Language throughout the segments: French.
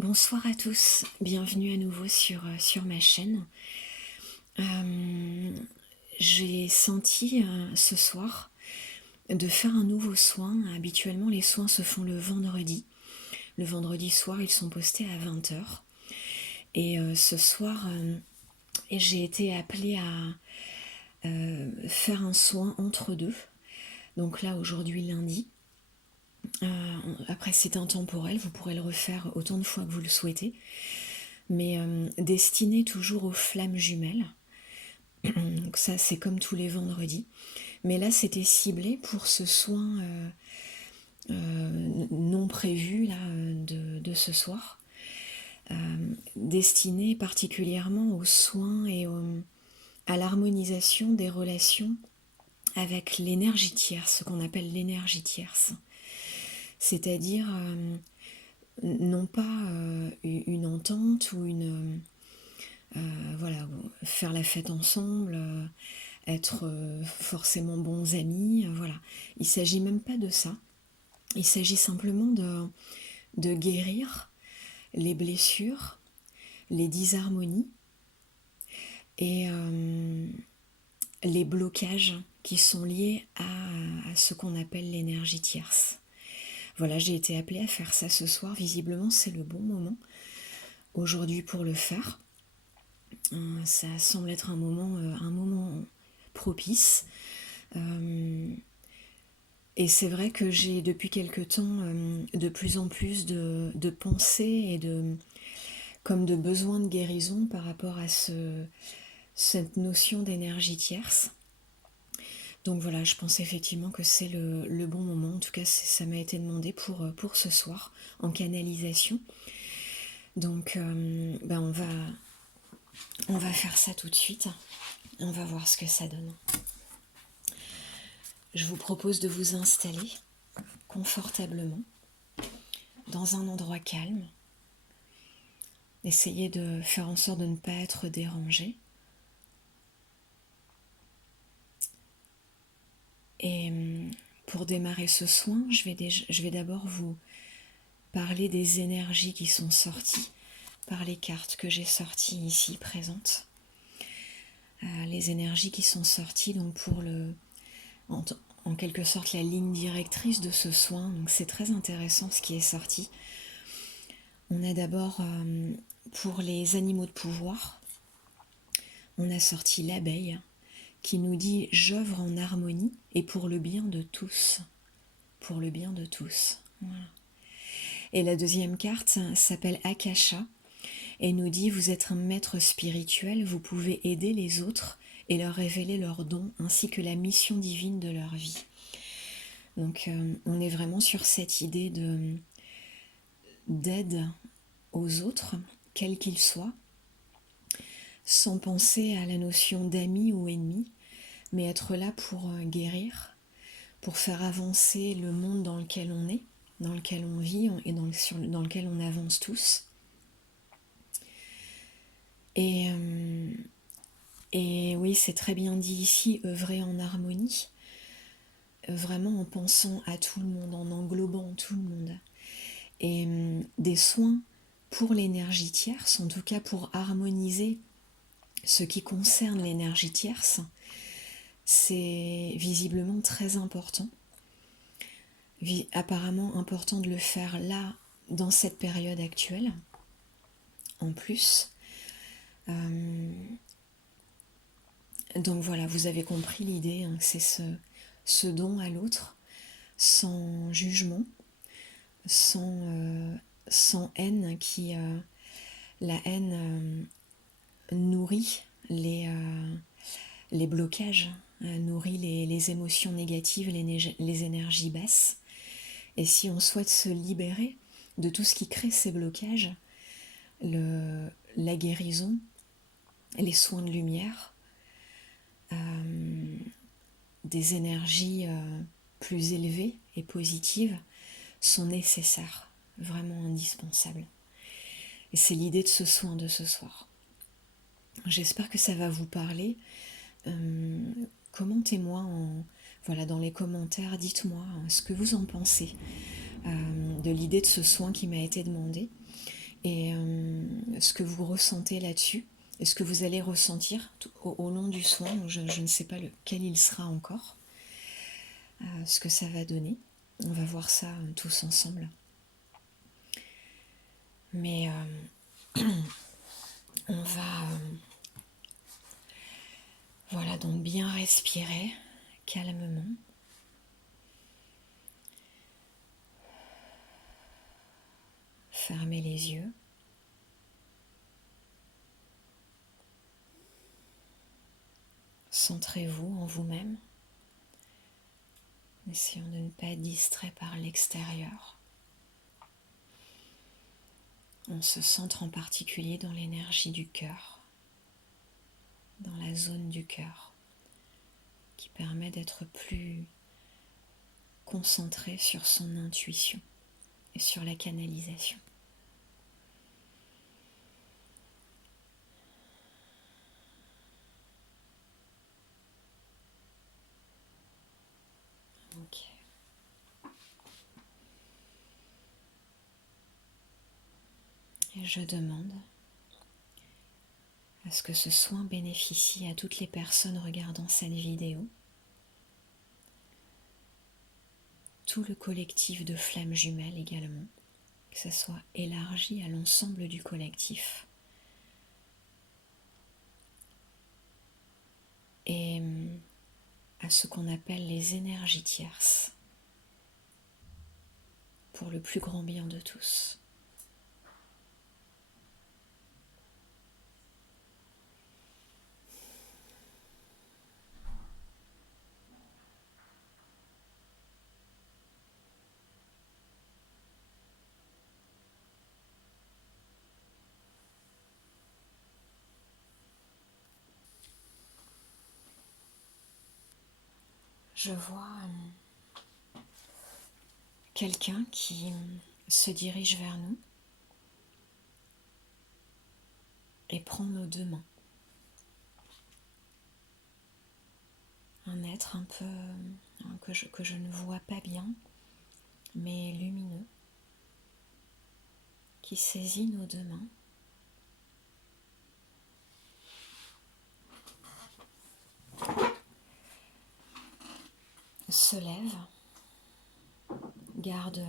Bonsoir à tous, bienvenue à nouveau sur ma chaîne. J'ai senti ce soir de faire un nouveau soin. Habituellement les soins se font le vendredi. Le vendredi soir ils sont postés à 20 heures. Et ce soir j'ai été appelée à faire un soin entre deux. Donc là aujourd'hui lundi. Après c'est intemporel, vous pourrez le refaire autant de fois que vous le souhaitez. Mais destiné toujours aux flammes jumelles. Donc ça c'est comme tous les vendredis. Mais là c'était ciblé pour ce soin non prévu là, de ce soir. Destiné particulièrement aux soins et à l'harmonisation des relations avec l'énergie tierce, ce qu'on appelle l'énergie tierce. C'est-à-dire non pas une entente ou une... voilà, faire la fête ensemble, être forcément bons amis, voilà. Il ne s'agit même pas de ça. Il s'agit simplement de guérir les blessures, les disharmonies et les blocages qui sont liés à ce qu'on appelle l'énergie tierce. Voilà, j'ai été appelée à faire ça ce soir. Visiblement, c'est le bon moment aujourd'hui pour le faire. Ça semble être un moment propice. Et c'est vrai que j'ai depuis quelque temps de plus en plus de pensées et comme de besoins de guérison par rapport à cette notion d'énergie tierce. Donc voilà, je pense effectivement que c'est le bon moment. En tout cas, ça m'a été demandé pour ce soir en canalisation. Donc on va faire ça tout de suite. On va voir ce que ça donne. Je vous propose de vous installer confortablement dans un endroit calme. Essayez de faire en sorte de ne pas être dérangé. Et pour démarrer ce soin, je vais d'abord vous parler des énergies qui sont sorties par les cartes que j'ai sorties ici présentes. Les énergies qui sont sorties donc pour en quelque sorte la ligne directrice de ce soin. Donc c'est très intéressant ce qui est sorti. On a d'abord pour les animaux de pouvoir, on a sorti l'abeille qui nous dit « j'œuvre en harmonie et pour le bien de tous ». Pour le bien de tous. Voilà. Et la deuxième carte s'appelle Akasha et nous dit « vous êtes un maître spirituel, vous pouvez aider les autres et leur révéler leurs dons ainsi que la mission divine de leur vie ». Donc on est vraiment sur cette idée d'aide aux autres, quels qu'ils soient, sans penser à la notion d'ami ou ennemi, mais être là pour guérir, pour faire avancer le monde dans lequel on est, dans lequel on vit et dans lequel on avance tous. Et oui, c'est très bien dit ici, œuvrer en harmonie, vraiment en pensant à tout le monde, en englobant tout le monde. Et des soins pour l'énergie tierce, en tout cas pour harmoniser ce qui concerne l'énergie tierce, c'est visiblement très important. Apparemment important de le faire là, dans cette période actuelle, en plus. Donc voilà, vous avez compris l'idée, hein, c'est ce don à l'autre, sans jugement, sans haine, la haine nourrit les blocages, nourrit les émotions négatives, les énergies basses. Et si on souhaite se libérer de tout ce qui crée ces blocages, la guérison, les soins de lumière, des énergies plus élevées et positives sont nécessaires, vraiment indispensables. Et c'est l'idée de ce soin de ce soir. J'espère que ça va vous parler. Commentez-moi dans les commentaires, dites-moi ce que vous en pensez de l'idée de ce soin qui m'a été demandé. et ce que vous ressentez là-dessus, et ce que vous allez ressentir au long du soin. Je ne sais pas lequel il sera encore, ce que ça va donner. On va voir ça tous ensemble. Mais on va voilà, donc bien respirer calmement. Fermez les yeux. Centrez-vous en vous-même. Essayons de ne pas être distrait par l'extérieur. On se centre en particulier dans l'énergie du cœur, dans la zone du cœur, qui permet d'être plus concentré sur son intuition et sur la canalisation. Ok. Et je demande à ce que ce soin bénéficie à toutes les personnes regardant cette vidéo, tout le collectif de flammes jumelles également, que ça soit élargi à l'ensemble du collectif. Et à ce qu'on appelle les énergies tierces, pour le plus grand bien de tous. Je vois quelqu'un qui se dirige vers nous et prend nos deux mains. Un être un peu que je ne vois pas bien, mais lumineux, qui saisit nos deux mains se lève, garde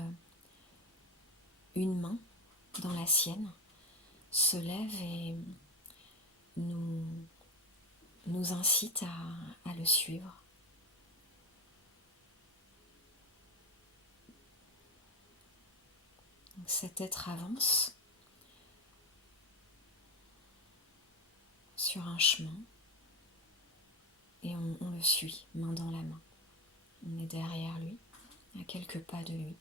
une main dans la sienne, se lève et nous incite à le suivre. Donc cet être avance sur un chemin et on le suit, main dans la main. On est derrière lui, à quelques pas de lui.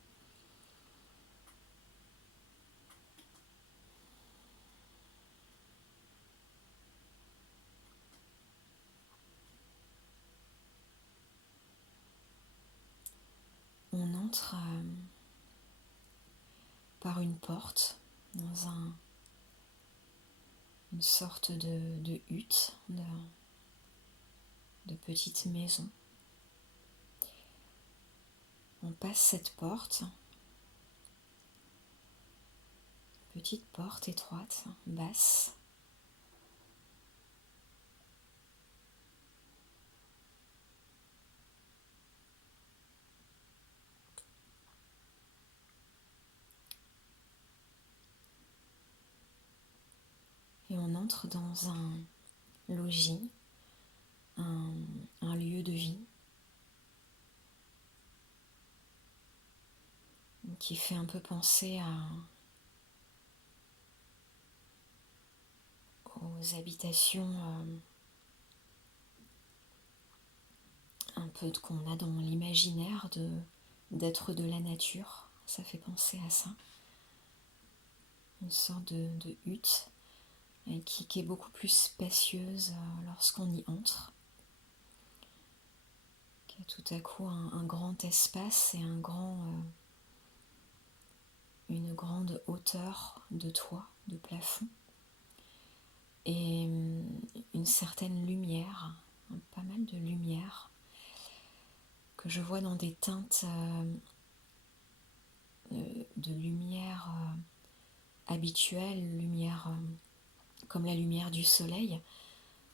On entre par une porte dans une sorte de hutte, de petite maison. On passe cette porte, petite porte étroite, basse. Et on entre dans un logis, un lieu de vie qui fait un peu penser aux habitations un peu qu'on a dans l'imaginaire d'être de la nature. Ça fait penser à ça. Une sorte de hutte et qui est beaucoup plus spacieuse lorsqu'on y entre. Qui a tout à coup un grand espace et une grande hauteur de toit, de plafond. Et une certaine lumière, pas mal de lumière, que je vois dans des teintes de lumière habituelle, lumière comme la lumière du soleil,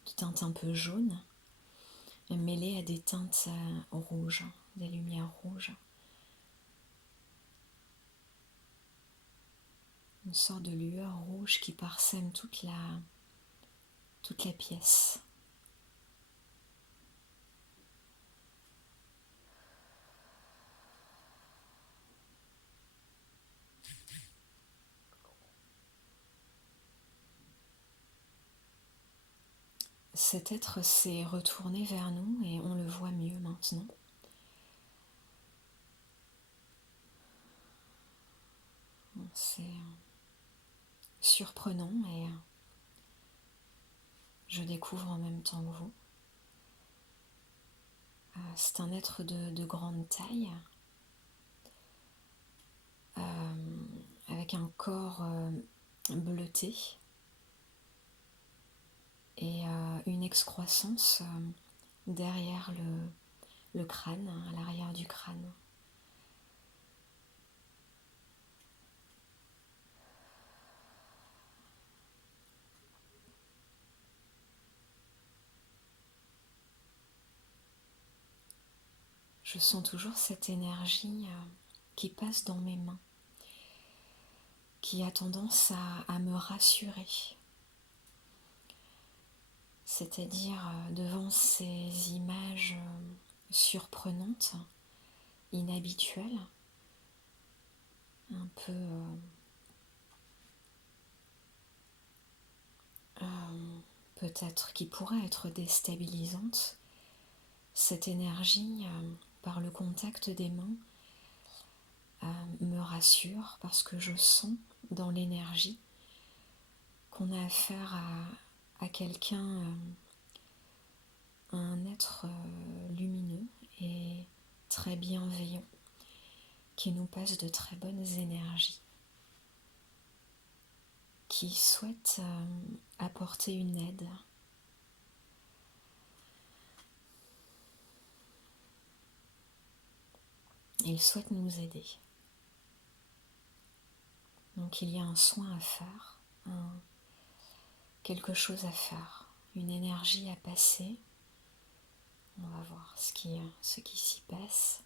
de teinte un peu jaune, mêlée à des teintes rouges, des lumières rouges. Une sorte de lueur rouge qui parsème toute la pièce. Cet être s'est retourné vers nous et on le voit mieux maintenant. C'est surprenant et je découvre en même temps que vous. C'est un être de grande taille, avec un corps bleuté et une excroissance derrière le crâne, à l'arrière du crâne. Je sens toujours cette énergie qui passe dans mes mains, qui a tendance à me rassurer. C'est-à-dire devant ces images surprenantes, inhabituelles, un peu peut-être qui pourraient être déstabilisantes, cette énergie par le contact des mains me rassure parce que je sens dans l'énergie qu'on a affaire à quelqu'un, un être lumineux et très bienveillant qui nous passe de très bonnes énergies, qui souhaite apporter une aide. Il souhaite nous aider. Donc il y a un soin à faire, quelque chose à faire, une énergie à passer. On va voir ce qui s'y passe.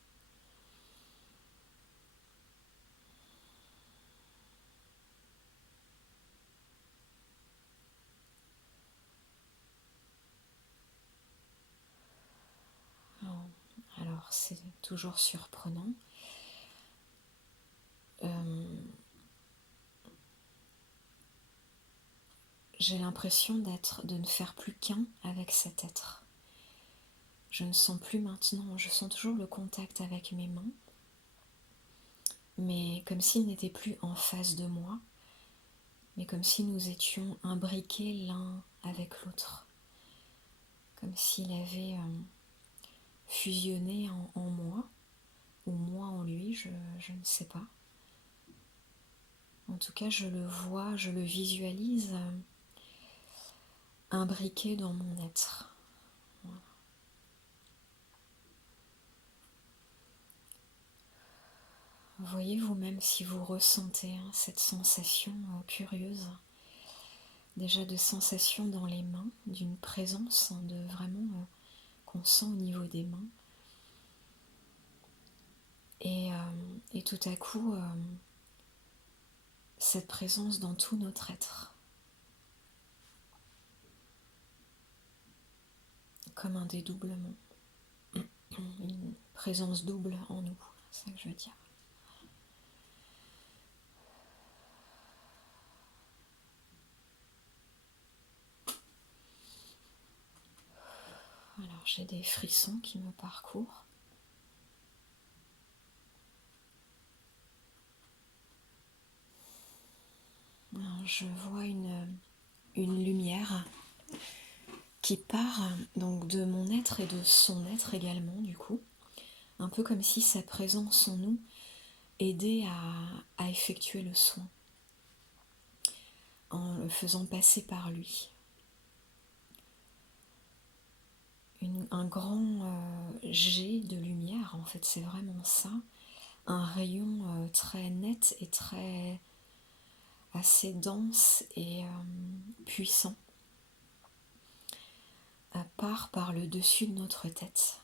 Alors c'est toujours surprenant. J'ai l'impression de ne faire plus qu'un avec cet être. Je ne sens plus maintenant, je sens toujours le contact avec mes mains, mais comme s'il n'était plus en face de moi, mais comme si nous étions imbriqués l'un avec l'autre, comme s'il avait fusionné en moi, ou moi en lui, je ne sais pas. En tout cas, je le vois, je le visualise imbriqué dans mon être. Voilà. Voyez vous-même si vous ressentez cette sensation curieuse, déjà de sensation dans les mains, d'une présence, de vraiment qu'on sent au niveau des mains. Et tout à coup, cette présence dans tout notre être. Comme un dédoublement. Une présence double en nous, c'est ça que je veux dire. Alors j'ai des frissons qui me parcourent. Alors, je vois une lumière qui part donc de mon être et de son être également du coup, un peu comme si sa présence en nous aidait à effectuer le soin, en le faisant passer par lui. Un grand jet de lumière, en fait c'est vraiment ça, un rayon très net et très assez dense et puissant part par le dessus de notre tête.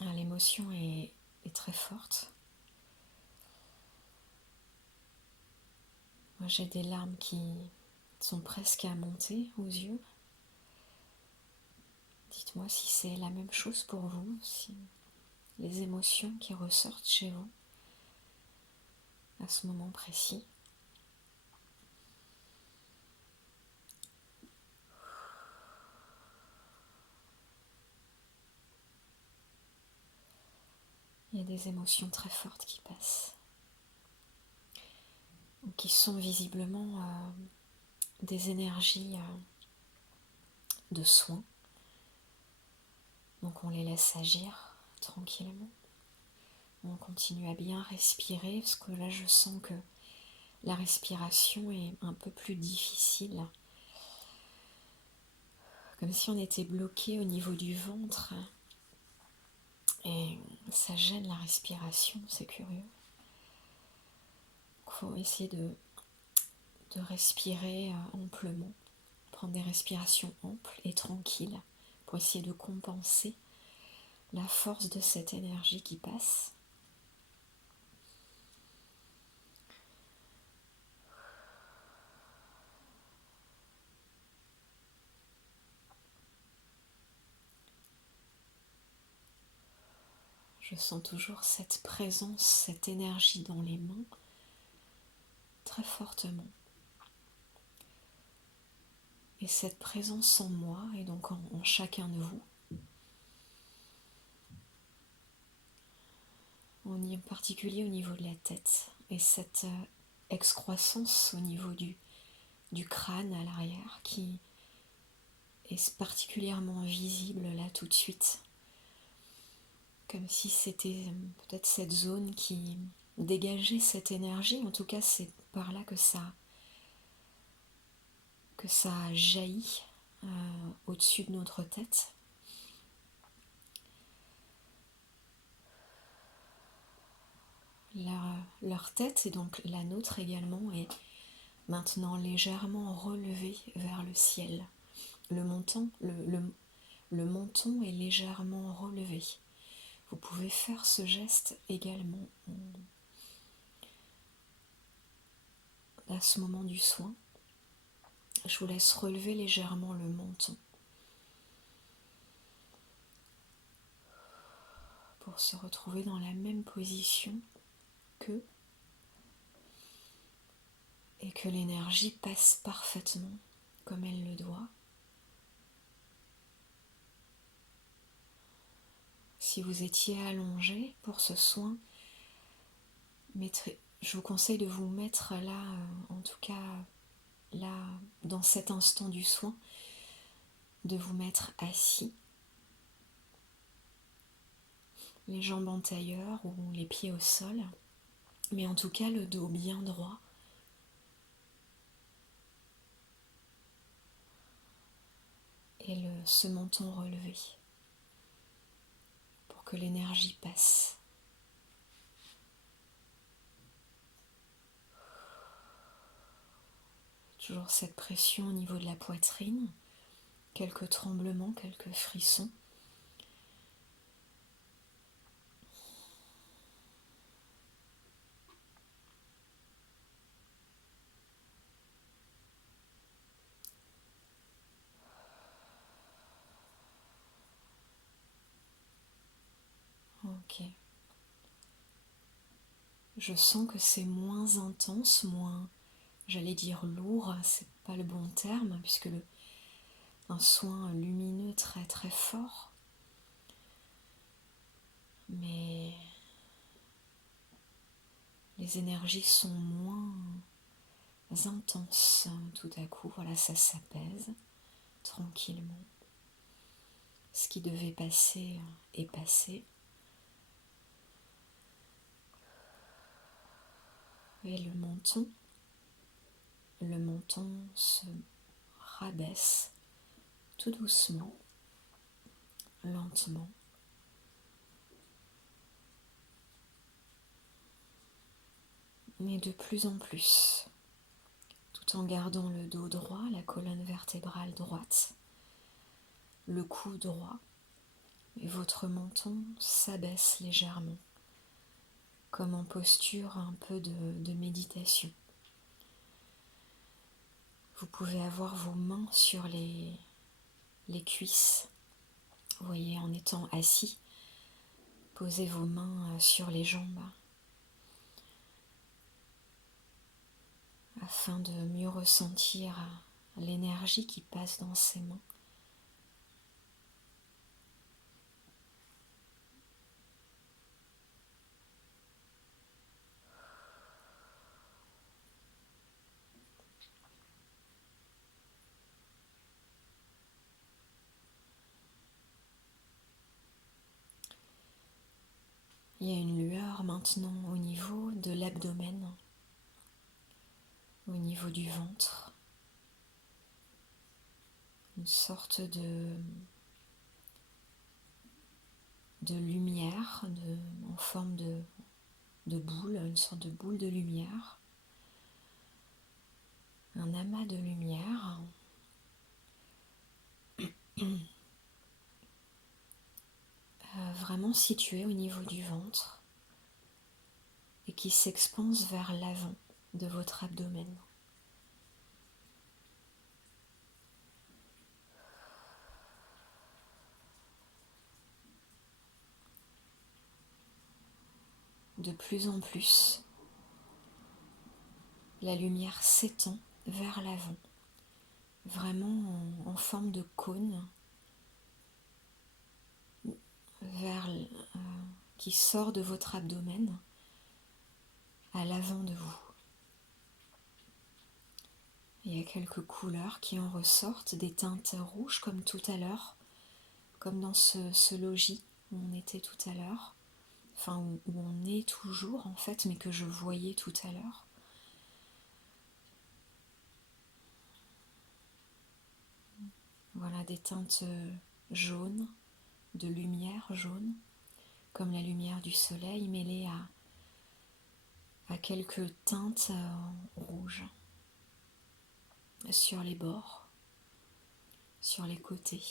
L'émotion est très forte. Moi, j'ai des larmes qui sont presque à monter aux yeux. Dites-moi si c'est la même chose pour vous, si les émotions qui ressortent chez vous à ce moment précis. Il y a des émotions très fortes qui passent, ou qui sont visiblement des énergies de soin. Donc on les laisse agir tranquillement. On continue à bien respirer, parce que là je sens que la respiration est un peu plus difficile. Comme si on était bloqué au niveau du ventre. Et ça gêne la respiration, c'est curieux. Il faut essayer de respirer amplement, prendre des respirations amples et tranquilles pour essayer de compenser la force de cette énergie qui passe. Je sens toujours cette présence, cette énergie dans les mains, très fortement. Et cette présence en moi, et donc en chacun de vous, en particulier au niveau de la tête, et cette excroissance au niveau du crâne à l'arrière qui est particulièrement visible là tout de suite. Comme si c'était peut-être cette zone qui dégageait cette énergie. En tout cas, c'est par là que ça jaillit au-dessus de notre tête. Leur tête, et donc la nôtre également, est maintenant légèrement relevée vers le ciel. Le menton est légèrement relevé. Vous pouvez faire ce geste également à ce moment du soin. Je vous laisse relever légèrement le menton pour se retrouver dans la même position qu'eux et que l'énergie passe parfaitement comme elle le doit. Si vous étiez allongé pour ce soin, je vous conseille de vous mettre là, en tout cas là, dans cet instant du soin, de vous mettre assis, les jambes en tailleur ou les pieds au sol, mais en tout cas le dos bien droit. Et ce menton relevé pour que l'énergie passe. Toujours cette pression au niveau de la poitrine, quelques tremblements, quelques frissons. Ok. Je sens que c'est moins intense, moins, j'allais dire lourd, c'est pas le bon terme, puisque un soin lumineux très très fort. Mais les énergies sont moins intenses tout à coup. Voilà, ça s'apaise tranquillement. Ce qui devait passer est passé. Et le menton se rabaisse tout doucement, lentement. Et de plus en plus, tout en gardant le dos droit, la colonne vertébrale droite, le cou droit, et votre menton s'abaisse légèrement, comme en posture un peu de méditation. Vous pouvez avoir vos mains sur les cuisses. Vous voyez, en étant assis, posez vos mains sur les jambes afin de mieux ressentir l'énergie qui passe dans ces mains. Il y a une lueur maintenant au niveau de l'abdomen, au niveau du ventre, une sorte de lumière en forme de boule, une sorte de boule de lumière, un amas de lumière vraiment situé au niveau du ventre et qui s'expanse vers l'avant de votre abdomen. De plus en plus, la lumière s'étend vers l'avant, vraiment en forme de cône, qui sort de votre abdomen à l'avant de vous. Il y a quelques couleurs qui en ressortent, des teintes rouges comme tout à l'heure, comme dans ce logis où on était tout à l'heure, enfin où on est toujours en fait, mais que je voyais tout à l'heure. Voilà, des teintes jaunes, de lumière jaune, comme la lumière du soleil mêlée à quelques teintes rouges sur les bords, sur les côtés.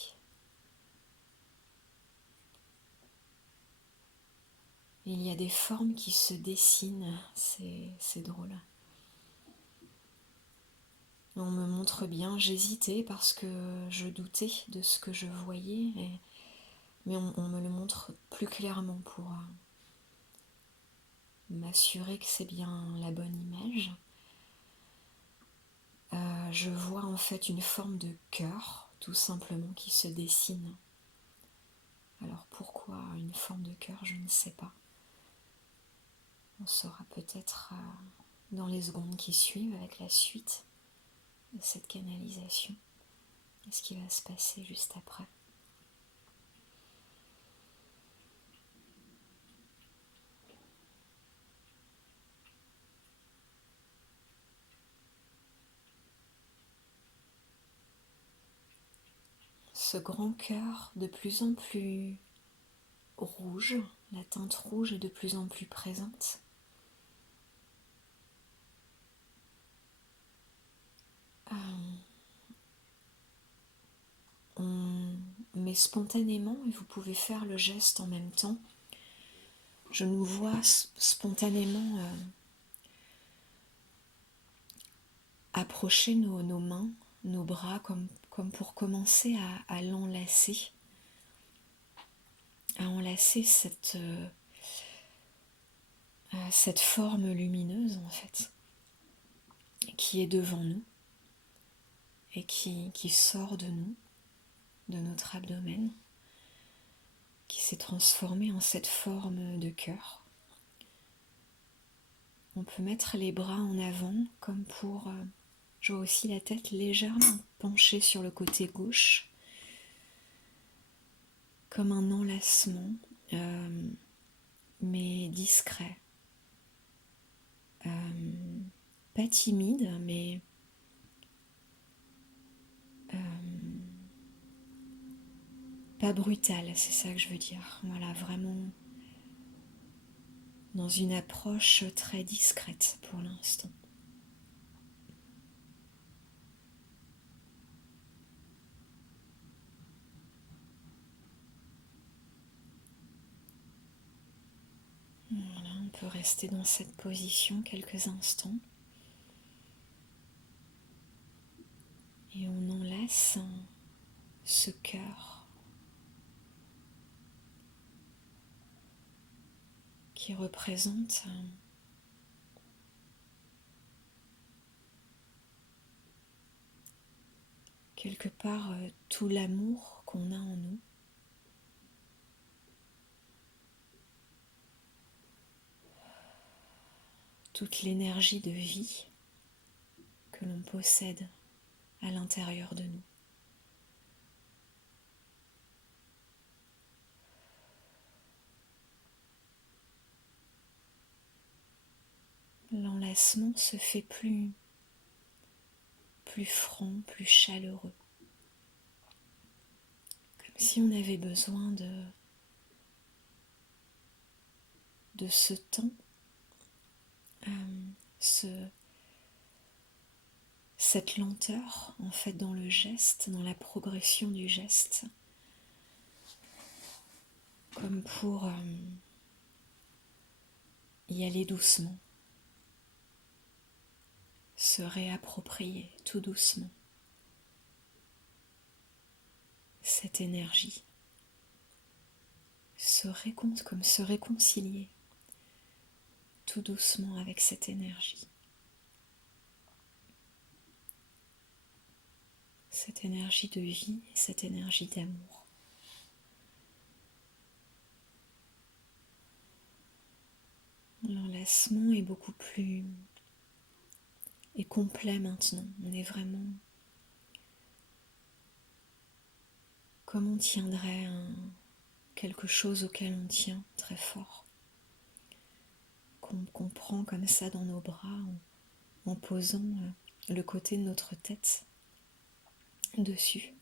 Il y a des formes qui se dessinent, c'est drôle. On me montre bien, j'hésitais parce que je doutais de ce que je voyais, mais on me le montre plus clairement pour m'assurer que c'est bien la bonne image. Je vois en fait une forme de cœur, tout simplement, qui se dessine. Alors pourquoi une forme de cœur, je ne sais pas. On saura peut-être dans les secondes qui suivent avec la suite de cette canalisation et ce qui va se passer juste après. Ce grand cœur de plus en plus rouge, la teinte rouge est de plus en plus présente. Mais spontanément, et vous pouvez faire le geste en même temps, je nous vois spontanément approcher nos mains, nos bras, comme pour commencer à l'enlacer, à enlacer cette forme lumineuse en fait, qui est devant nous et qui sort de nous, de notre abdomen, qui s'est transformée en cette forme de cœur. On peut mettre les bras en avant comme pour... je vois aussi la tête légèrement penchée sur le côté gauche, comme un enlacement, mais discret. Pas timide, mais pas brutal, c'est ça que je veux dire. Voilà, vraiment dans une approche très discrète pour l'instant. Voilà, on peut rester dans cette position quelques instants. Et on enlace ce cœur qui représente quelque part tout l'amour qu'on a en nous. Toute l'énergie de vie que l'on possède à l'intérieur de nous. L'enlacement se fait plus franc, plus chaleureux. Comme si on avait besoin de ce temps, cette lenteur en fait dans le geste, dans la progression du geste, comme pour y aller doucement, se réapproprier tout doucement cette énergie, comme se réconcilier tout doucement avec cette énergie. Cette énergie de vie et cette énergie d'amour. L'enlacement est beaucoup plus complet maintenant. On est vraiment comme on tiendrait quelque chose auquel on tient très fort, qu'on prend comme ça dans nos bras en posant le côté de notre tête dessus.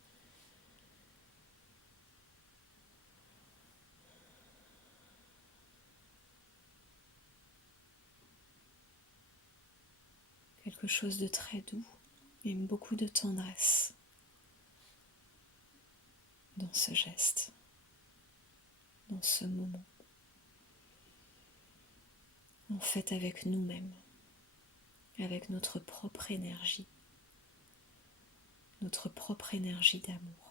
Quelque chose de très doux et beaucoup de tendresse dans ce geste, dans ce moment. En fait, avec nous-mêmes, avec notre propre énergie d'amour.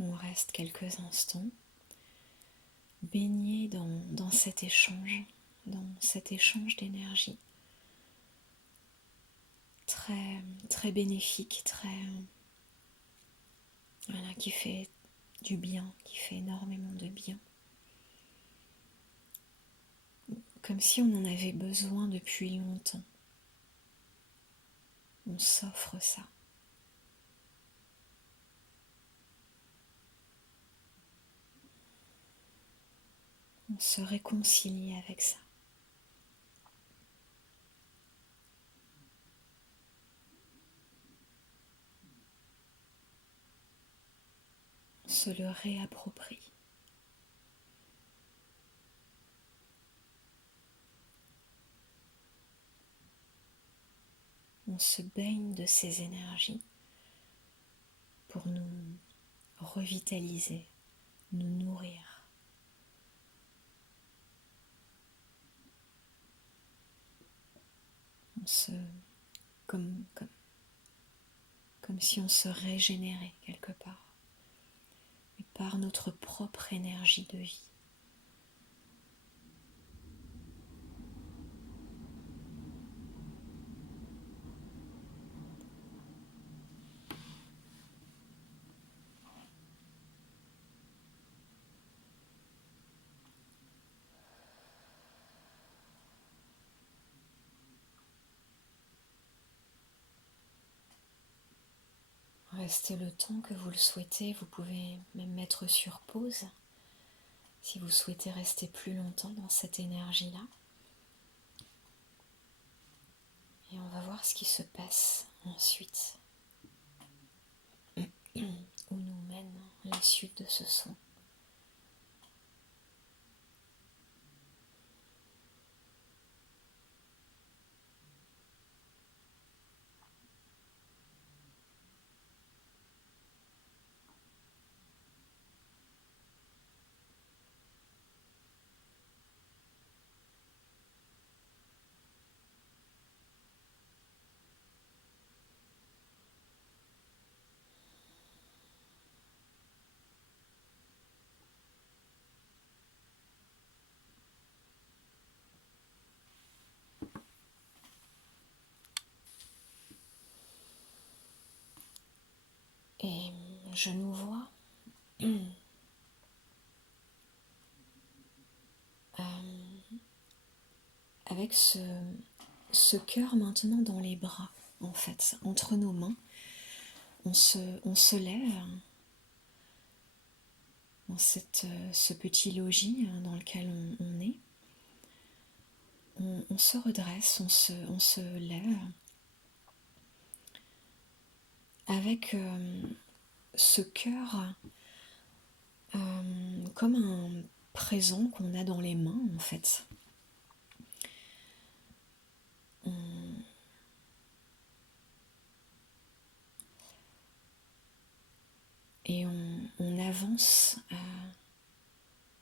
On reste quelques instants baignés dans cet échange d'énergie très, très bénéfique, qui fait du bien, qui fait énormément de bien. Comme si on en avait besoin depuis longtemps. On s'offre ça. On se réconcilie avec ça. On se le réapproprie. On se baigne de ces énergies pour nous revitaliser, nous nourrir. Comme si on se régénérait quelque part, mais par notre propre énergie de vie. rester le temps que vous le souhaitez. Vous pouvez même mettre sur pause si vous souhaitez rester plus longtemps dans cette énergie-là. Et on va voir ce qui se passe ensuite. Où nous mène la suite de ce son. Et je nous vois avec ce cœur maintenant dans les bras, en fait, entre nos mains. On se lève dans ce petit logis dans lequel on est. On se redresse, on se lève avec ce cœur comme un présent qu'on a dans les mains, en fait. Et on avance,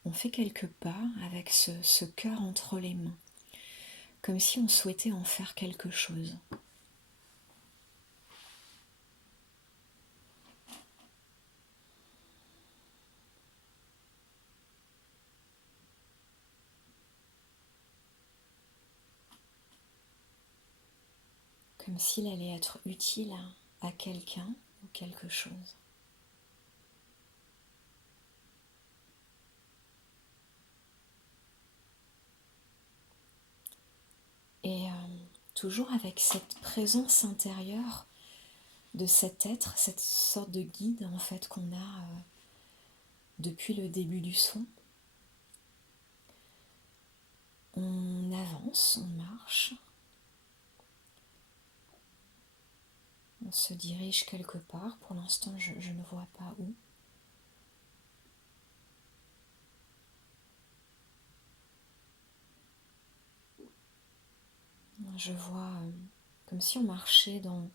on fait quelques pas avec ce cœur entre les mains, comme si on souhaitait en faire quelque chose. Comme s'il allait être utile à quelqu'un ou quelque chose. Et toujours avec cette présence intérieure de cet être, cette sorte de guide en fait qu'on a depuis le début du son. On avance, on marche, on se dirige quelque part. Pour l'instant, je ne vois pas où. Je vois comme si on marchait dans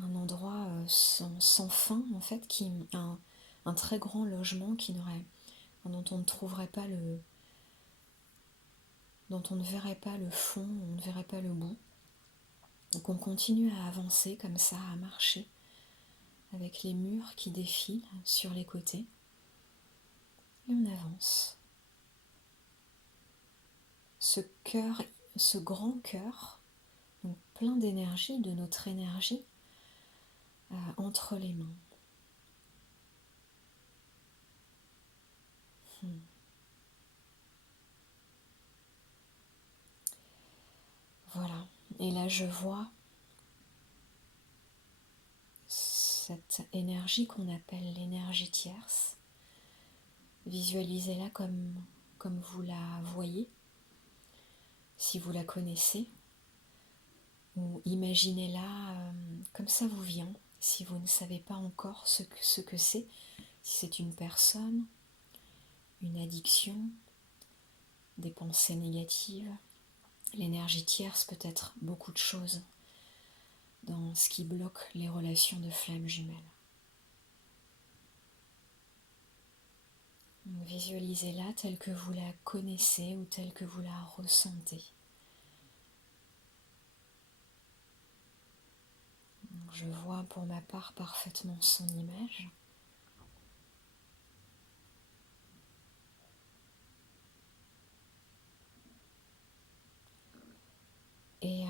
un endroit sans fin, en fait, un très grand logement dont on ne trouverait pas dont on ne verrait pas le fond, on ne verrait pas le bout. Donc on continue à avancer comme ça, à marcher, avec les murs qui défilent sur les côtés. Et on avance. Ce cœur, ce grand cœur, donc plein d'énergie, de notre énergie, entre les mains. Voilà. Et là, je vois cette énergie qu'on appelle l'énergie tierce. Visualisez-la comme vous la voyez, si vous la connaissez, ou imaginez-la comme ça vous vient, si vous ne savez pas encore ce que c'est, si c'est une personne, une addiction, des pensées négatives. L'énergie tierce peut être beaucoup de choses dans ce qui bloque les relations de flammes jumelles. Visualisez-la telle que vous la connaissez ou telle que vous la ressentez. Je vois pour ma part parfaitement son image. Et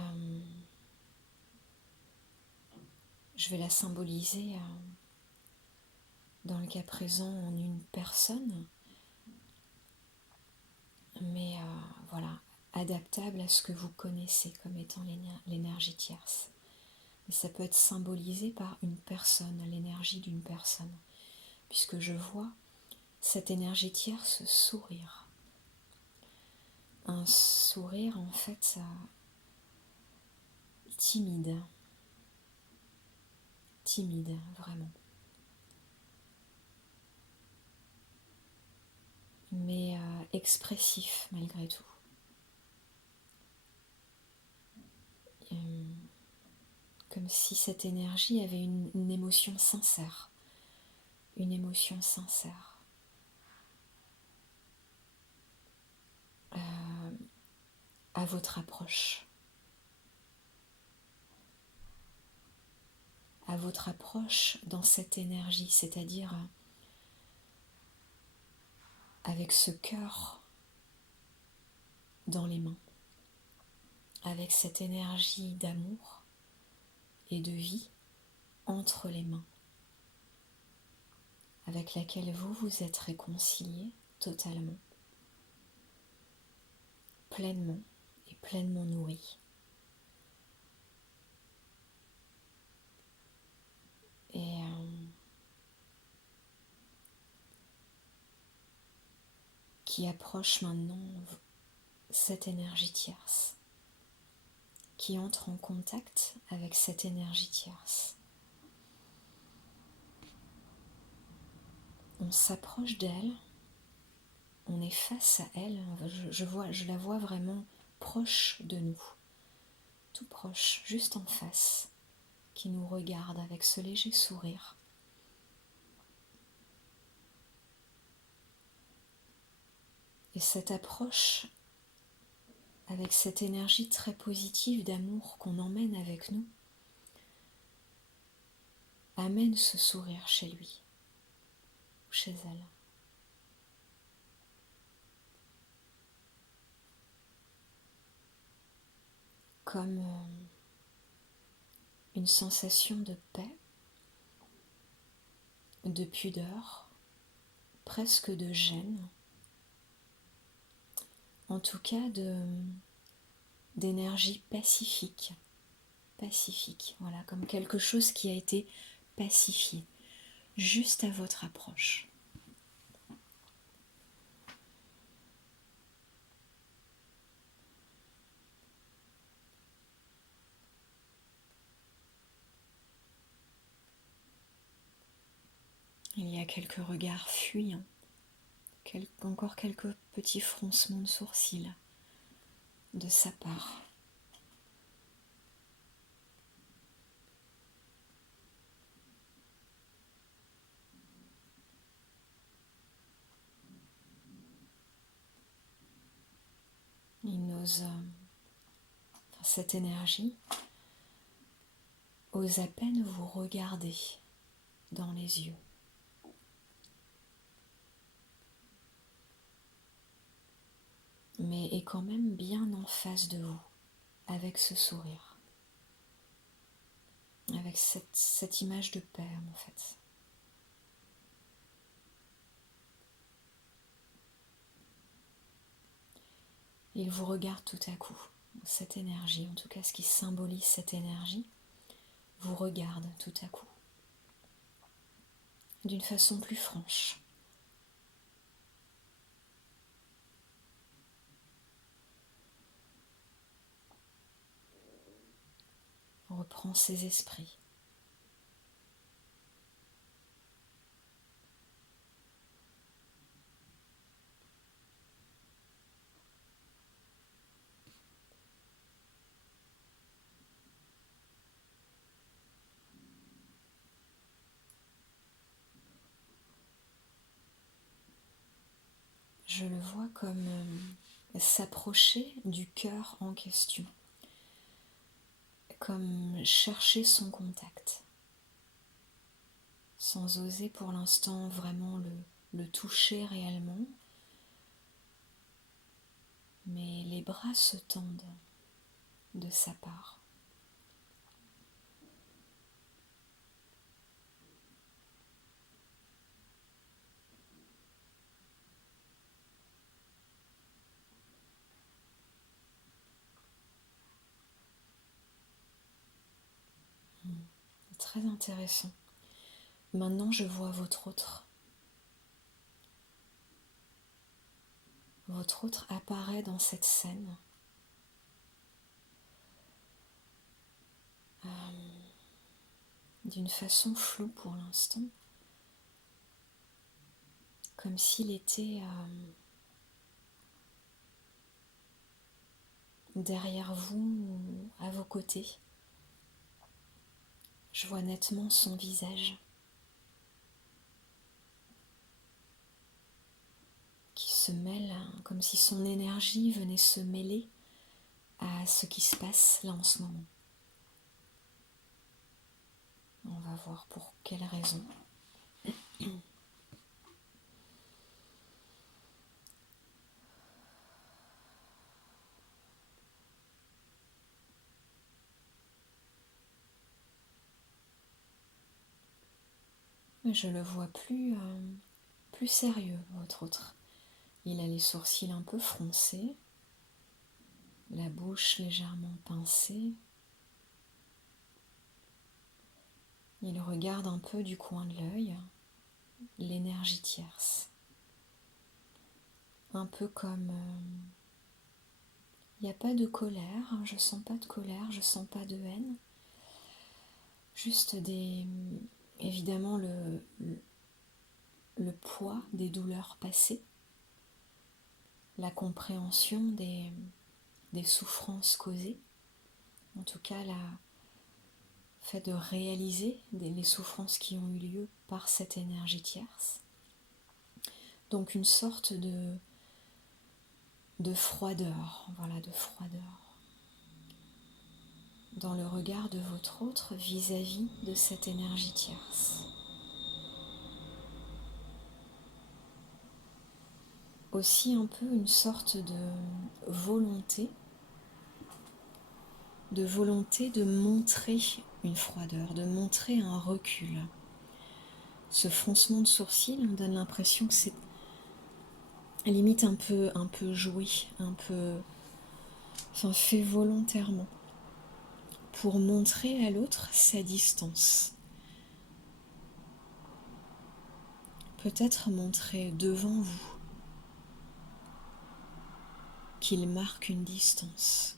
je vais la symboliser dans le cas présent en une personne, mais voilà, adaptable à ce que vous connaissez comme étant l'énergie tierce. Et ça peut être symbolisé par une personne, l'énergie d'une personne, puisque je vois cette énergie tierce sourire. Un sourire en fait timide, vraiment, mais expressif malgré tout. Comme si cette énergie avait une émotion sincère, à votre approche. À votre approche dans cette énergie, c'est-à-dire avec ce cœur dans les mains, avec cette énergie d'amour et de vie entre les mains, avec laquelle vous vous êtes réconcilié totalement, pleinement et pleinement nourri. Et qui approche maintenant cette énergie tierce, qui entre en contact avec cette énergie tierce. On s'approche d'elle, on est face à elle, je la vois vraiment proche de nous, tout proche, juste en face, qui nous regarde avec ce léger sourire. Et cette approche, avec cette énergie très positive d'amour qu'on emmène avec nous, amène ce sourire chez lui, ou chez elle. Comme une sensation de paix, de pudeur, presque de gêne, en tout cas d'énergie pacifique, voilà, comme quelque chose qui a été pacifié, juste à votre approche. Il y a quelques regards fuyants, encore quelques petits froncements de sourcils de sa part. Cette énergie ose à peine vous regarder dans les yeux. Mais est quand même bien en face de vous, avec ce sourire, avec cette image de paix en fait. Il vous regarde tout à coup, cette énergie, en tout cas ce qui symbolise cette énergie, vous regarde tout à coup, d'une façon plus franche. Reprend ses esprits. Je le vois comme s'approcher du cœur en question, comme chercher son contact, sans oser pour l'instant vraiment le toucher réellement, mais les bras se tendent de sa part. très intéressant. Maintenant, je vois votre autre. Votre autre apparaît dans cette scène. D'une façon floue pour l'instant. Comme s'il était derrière vous ou à vos côtés. Je vois nettement son visage qui se mêle, comme si son énergie venait se mêler à ce qui se passe là en ce moment. On va voir pour quelle raison. Je le vois plus sérieux, votre autre. Il a les sourcils un peu froncés, la bouche légèrement pincée. Il regarde un peu du coin de l'œil l'énergie tierce. Un peu comme... il n'y a pas de colère, je sens pas de colère, je sens pas de haine. Juste évidemment le poids des douleurs passées, la compréhension des souffrances causées, en tout cas le fait de réaliser les souffrances qui ont eu lieu par cette énergie tierce. Donc une sorte de froideur, voilà, de froideur dans le regard de votre autre vis-à-vis de cette énergie tierce. Aussi un peu une sorte de volonté de montrer une froideur, de montrer un recul. Ce froncement de sourcils, on donne l'impression que c'est limite un peu joué, un peu, enfin fait volontairement, pour montrer à l'autre sa distance. Peut-être montrer devant vous qu'il marque une distance.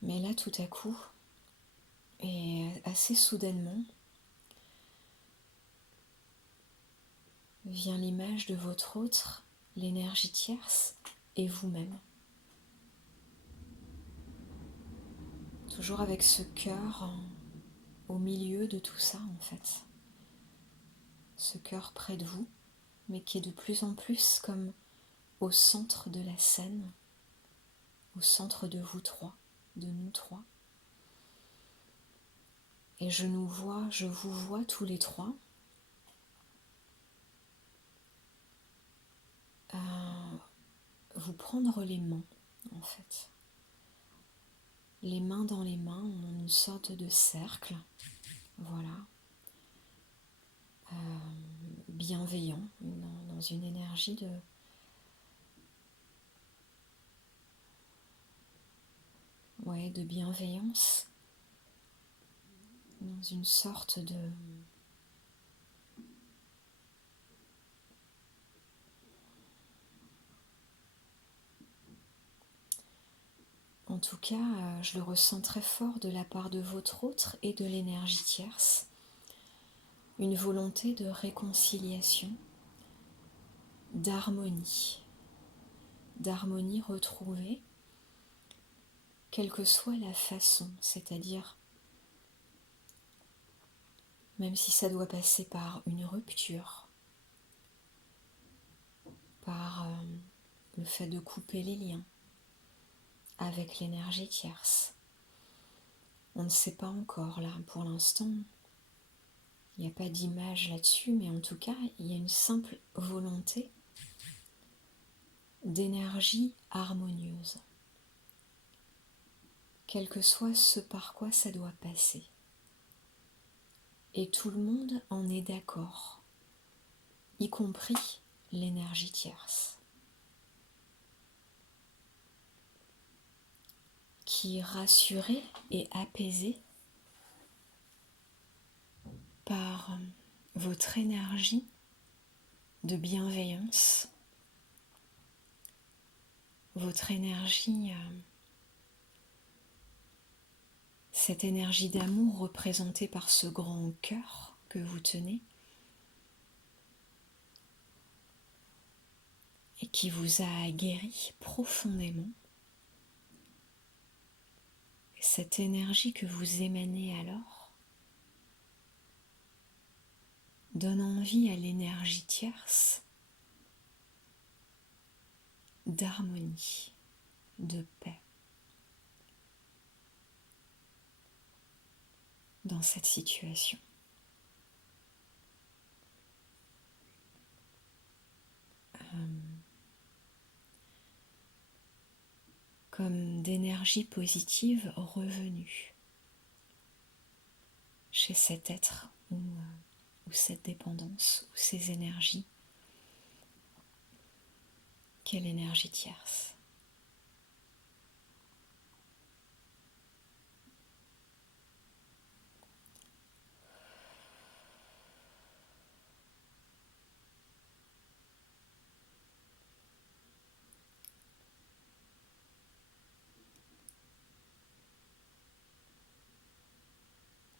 Mais là, tout à coup, et assez soudainement, vient l'image de votre autre, l'énergie tierce, et vous-même. Toujours avec ce cœur au milieu de tout ça, en fait. Ce cœur près de vous, mais qui est de plus en plus comme au centre de la scène, au centre de vous trois, de nous trois. Et je vous vois tous les trois vous prendre les mains, en fait. Les mains dans les mains, on a une sorte de cercle, voilà, bienveillant, dans une énergie de bienveillance, dans une sorte de... En tout cas, je le ressens très fort de la part de votre autre et de l'énergie tierce. Une volonté de réconciliation, d'harmonie retrouvée, quelle que soit la façon, c'est-à-dire même si ça doit passer par une rupture, par le fait de couper les liens avec l'énergie tierce. On ne sait pas encore là, pour l'instant, il n'y a pas d'image là-dessus, mais en tout cas, il y a une simple volonté d'énergie harmonieuse, quel que soit ce par quoi ça doit passer. et tout le monde en est d'accord, y compris l'énergie tierce, qui, rassurée et apaisée par votre énergie de bienveillance, votre énergie, cette énergie d'amour représentée par ce grand cœur que vous tenez et qui vous a guéri profondément, cette énergie que vous émanez alors donne envie à l'énergie tierce d'harmonie, de paix dans cette situation. Comme d'énergie positive revenue chez cet être ou cette dépendance ou ces énergies. Quelle énergie tierce.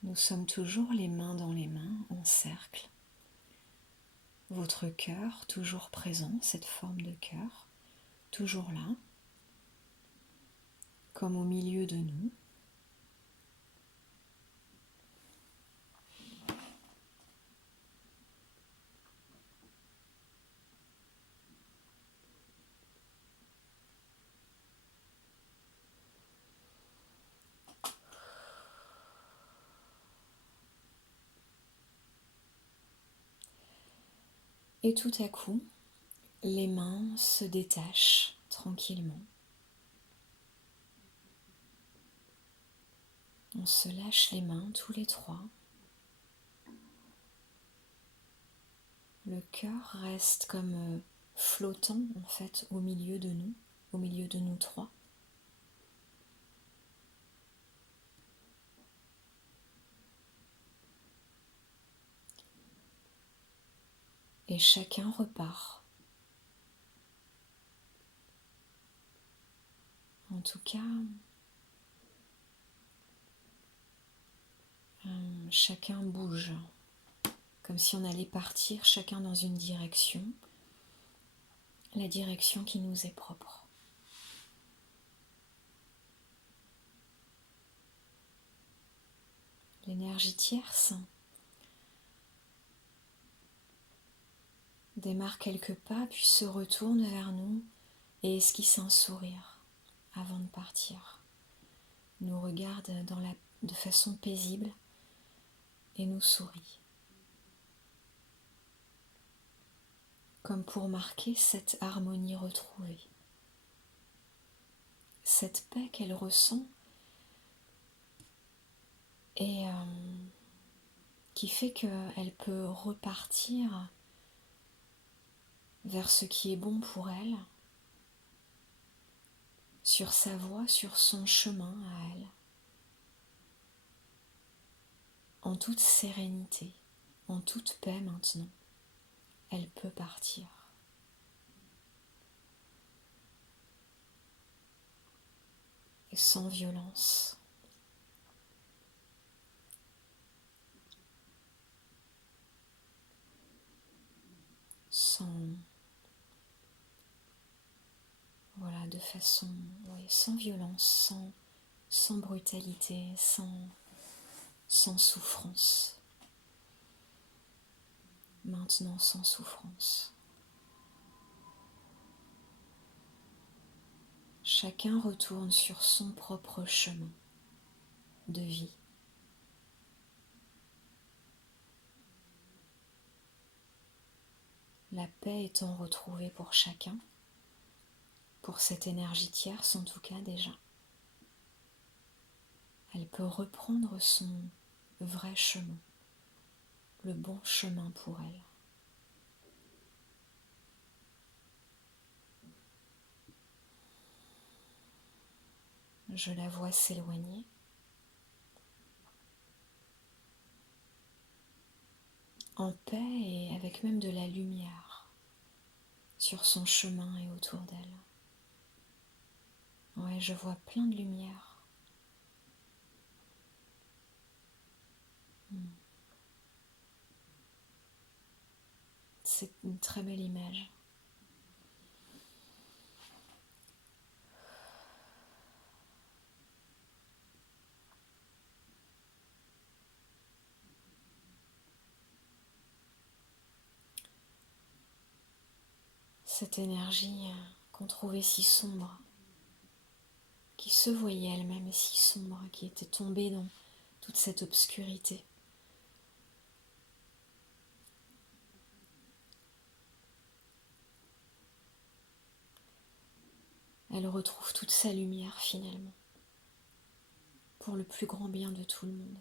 Nous sommes toujours les mains dans les mains, en cercle. Votre cœur toujours présent, cette forme de cœur, toujours là, comme au milieu de nous. Et tout à coup, les mains se détachent tranquillement. On se lâche les mains tous les trois. Le cœur reste comme flottant en fait au milieu de nous trois. Et chacun repart. En tout cas, chacun bouge, comme si on allait partir chacun dans une direction, la direction qui nous est propre. L'énergie tierce démarre quelques pas, puis se retourne vers nous et esquisse un sourire avant de partir. Nous regarde de façon paisible et nous sourit. Comme pour marquer cette harmonie retrouvée, cette paix qu'elle ressent et qui fait qu'elle peut repartir vers ce qui est bon pour elle, sur sa voie, sur son chemin à elle, en toute sérénité, en toute paix maintenant. Elle peut partir. Et sans violence. De façon, sans violence, sans brutalité, sans souffrance. Maintenant sans souffrance. Chacun retourne sur son propre chemin de vie. La paix étant retrouvée pour chacun, pour cette énergie tierce en tout cas déjà. Elle peut reprendre son vrai chemin le bon chemin pour elle. Je la vois s'éloigner. En paix et avec même de la lumière sur son chemin et autour d'elle. Ouais, je vois plein de lumière. C'est une très belle image. Cette énergie qu'on trouvait si sombre, qui se voyait elle-même si sombre, qui était tombée dans toute cette obscurité. Elle retrouve toute sa lumière finalement, pour le plus grand bien de tout le monde.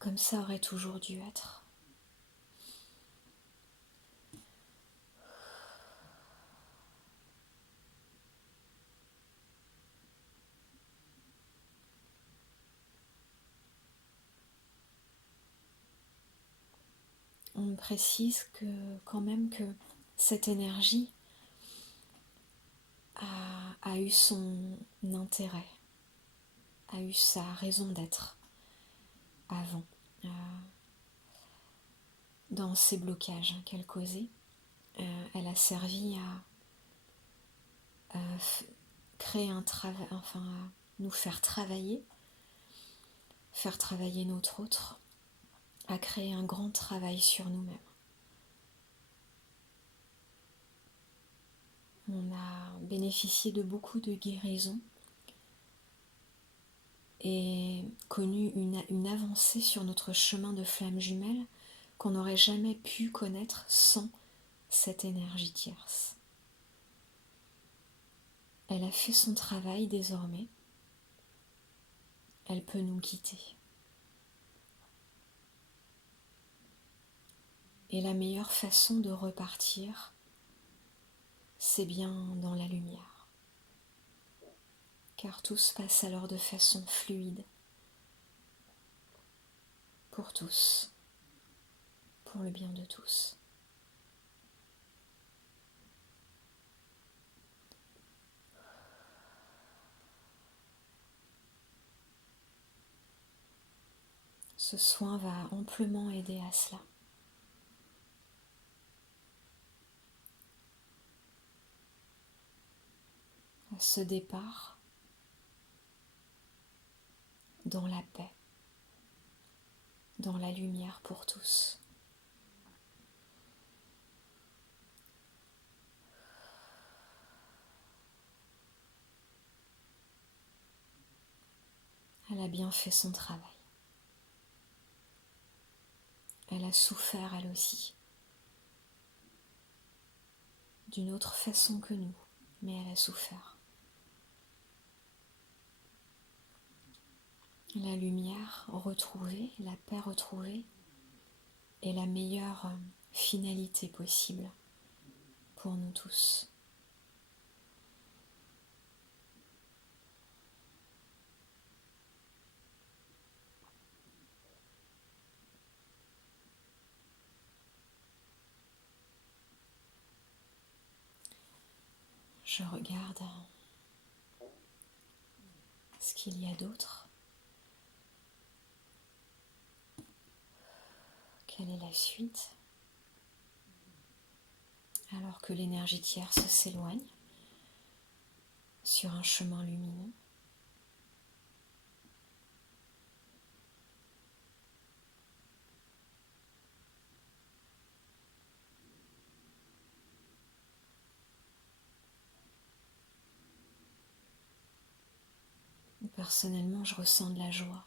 Comme ça aurait toujours dû être. On me précise que quand même que cette énergie a eu son intérêt, a eu sa raison d'être avant, dans ces blocages qu'elle causait. Elle a servi à créer un travail, enfin à nous faire travailler notre autre, à créer un grand travail sur nous-mêmes. On a bénéficié de beaucoup de guérisons et connu une avancée sur notre chemin de flamme jumelle qu'on n'aurait jamais pu connaître sans cette énergie tierce. Elle a fait son travail désormais. Elle peut nous quitter. Et la meilleure façon de repartir, c'est bien dans la lumière. Car tout se passe alors de façon fluide. Pour tous. Pour le bien de tous. Ce soin va amplement aider à cela. À ce départ dans la paix, dans la lumière pour tous. Elle a bien fait son travail. Elle a souffert elle aussi, d'une autre façon que nous, mais elle a souffert. La lumière retrouvée, la paix retrouvée est la meilleure finalité possible pour nous tous. Je regarde ce qu'il y a d'autre. Quelle est la suite? Alors que l'énergie tierce s'éloigne sur un chemin lumineux. Personnellement, je ressens de la joie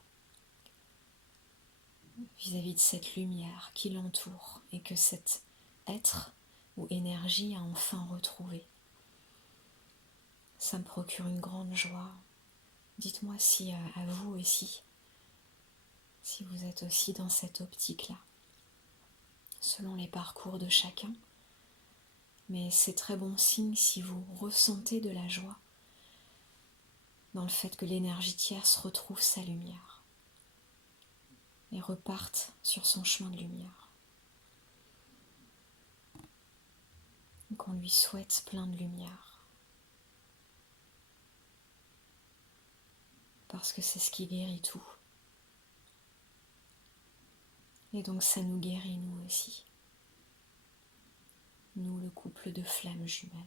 vis-à-vis de cette lumière qui l'entoure et que cet être ou énergie a enfin retrouvé. Ça me procure une grande joie Dites-moi si à vous aussi, si vous êtes aussi dans cette optique-là, selon les parcours de chacun. Mais c'est très bon signe si vous ressentez de la joie dans le fait que l'énergie tierce retrouve sa lumière et reparte sur son chemin de lumière. Donc on lui souhaite plein de lumière, parce que c'est ce qui guérit tout. Et donc ça nous guérit nous aussi, nous le couple de flammes jumelles.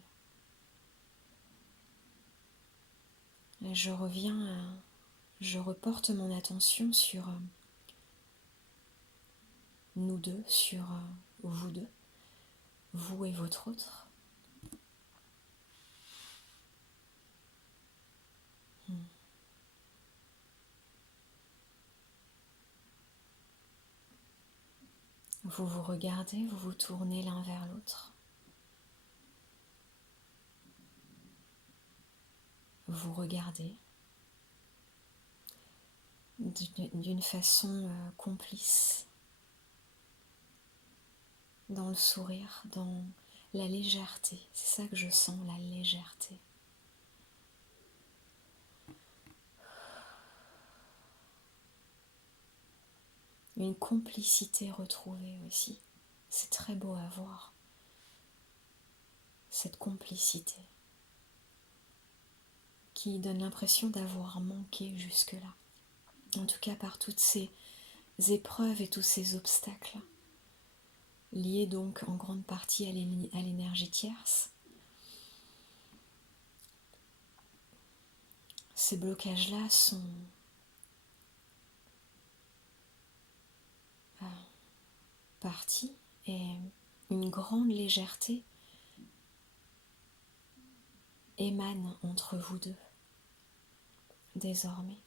Et je reporte mon attention sur nous deux, sur vous deux, vous et votre autre. Vous vous regardez, vous vous tournez l'un vers l'autre. Vous regardez d'une façon complice, dans le sourire, dans la légèreté. C'est ça que je sens, la légèreté. Une complicité retrouvée aussi. C'est très beau à voir, cette complicité qui donne l'impression d'avoir manqué jusque-là. En tout cas par toutes ces épreuves et tous ces obstacles, liés donc en grande partie à l'énergie tierce. Ces blocages-là sont partis et une grande légèreté émane entre vous deux désormais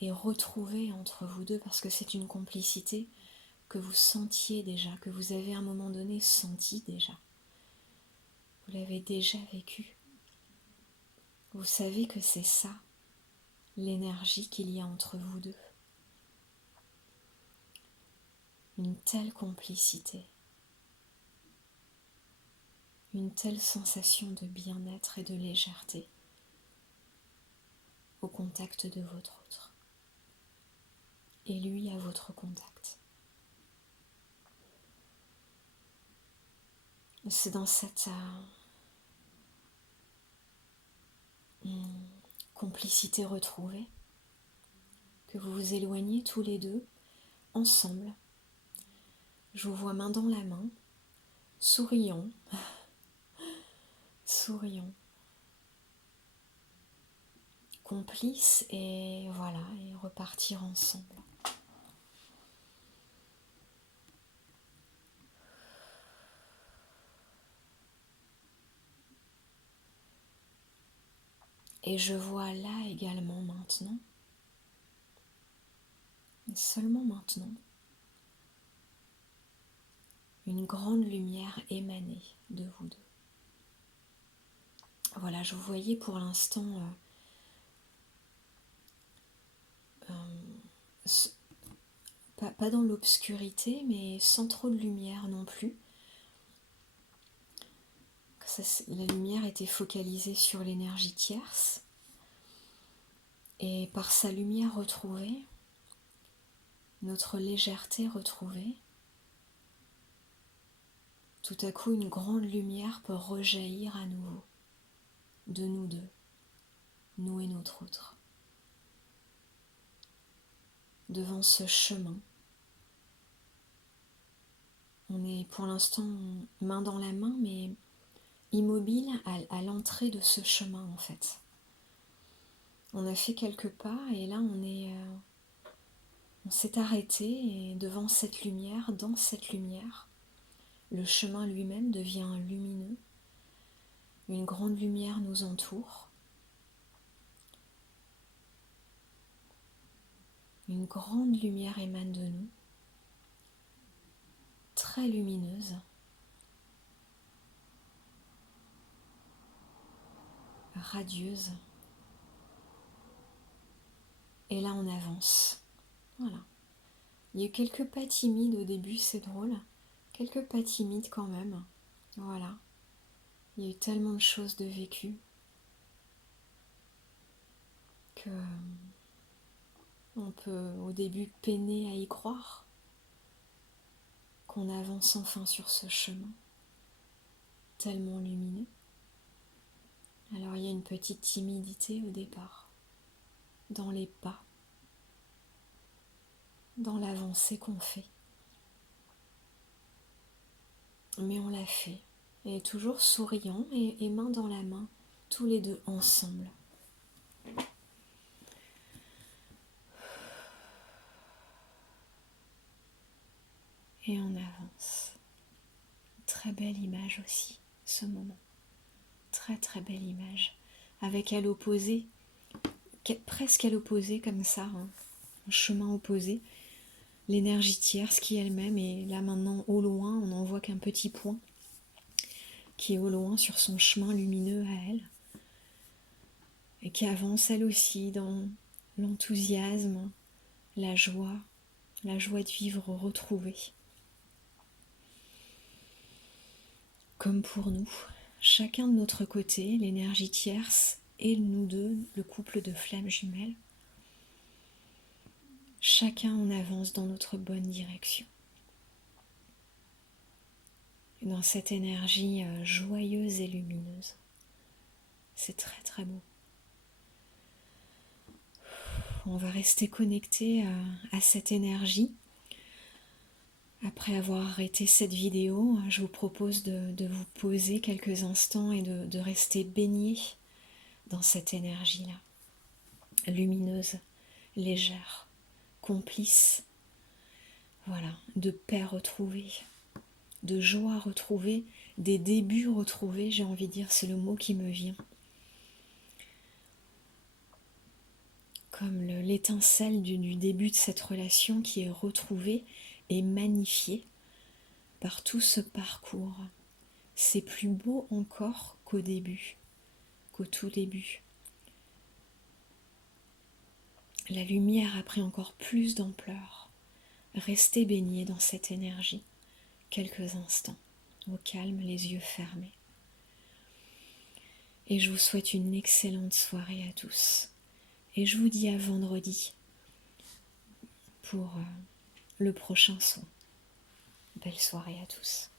et retrouvée entre vous deux, parce que c'est une complicité que vous sentiez déjà, que vous avez à un moment donné senti déjà. Vous l'avez déjà vécu. Vous savez que c'est ça, l'énergie qu'il y a entre vous deux. Une telle complicité, une telle sensation de bien-être et de légèreté au contact de votre autre, et lui à votre contact. C'est dans cette complicité retrouvée que vous vous éloignez tous les deux ensemble. Je vous vois main dans la main, souriant, complices, et voilà, et repartir ensemble. Et je vois là également maintenant, seulement maintenant, une grande lumière émaner de vous deux. Voilà, je vous voyais pour l'instant pas dans l'obscurité, mais sans trop de lumière non plus. La lumière était focalisée sur l'énergie tierce, et par sa lumière retrouvée, notre légèreté retrouvée, tout à coup une grande lumière peut rejaillir à nouveau de nous deux, nous et notre autre, devant ce chemin. On est pour l'instant main dans la main, mais immobile à l'entrée de ce chemin en fait. On a fait quelques pas et là on s'est arrêté, et devant cette lumière, dans cette lumière, le chemin lui-même devient lumineux. Une grande lumière nous entoure. Une grande lumière émane de nous, très lumineuse, radieuse. Et là, on avance. Voilà. Il y a eu quelques pas timides au début, c'est drôle. Quelques pas timides quand même. Voilà. Il y a eu tellement de choses de vécues que on peut au début peiner à y croire qu'on avance enfin sur ce chemin tellement lumineux. Alors il y a une petite timidité au départ, dans les pas, dans l'avancée qu'on fait. Mais on l'a fait, et toujours souriant et main dans la main, tous les deux ensemble. Et on avance. Très belle image aussi, ce moment. Très très belle image. Avec à l'opposé, presque à l'opposé comme ça, hein, un chemin opposé, l'énergie tierce qui elle-même est là maintenant au loin, on n'en voit qu'un petit point qui est au loin sur son chemin lumineux à elle et qui avance elle aussi dans l'enthousiasme, la joie de vivre retrouvée. Comme pour nous, chacun de notre côté, l'énergie tierce et nous deux, le couple de flammes jumelles, chacun on avance dans notre bonne direction. Dans cette énergie joyeuse et lumineuse. C'est très très beau. On va rester connecté à cette énergie. Après avoir arrêté cette vidéo, je vous propose de vous poser quelques instants et de rester baigné dans cette énergie-là. Lumineuse, légère, complice. Voilà, de paix retrouvée, de joie retrouvée, des débuts retrouvés, j'ai envie de dire, c'est le mot qui me vient. Comme l'étincelle du début de cette relation qui est retrouvée et magnifiée par tout ce parcours. C'est plus beau encore qu'au début, qu'au tout début. La lumière a pris encore plus d'ampleur. Restez baigné dans cette énergie quelques instants, au calme, les yeux fermés. Et je vous souhaite une excellente soirée à tous. Et je vous dis à vendredi pour le prochain son. Belle soirée à tous.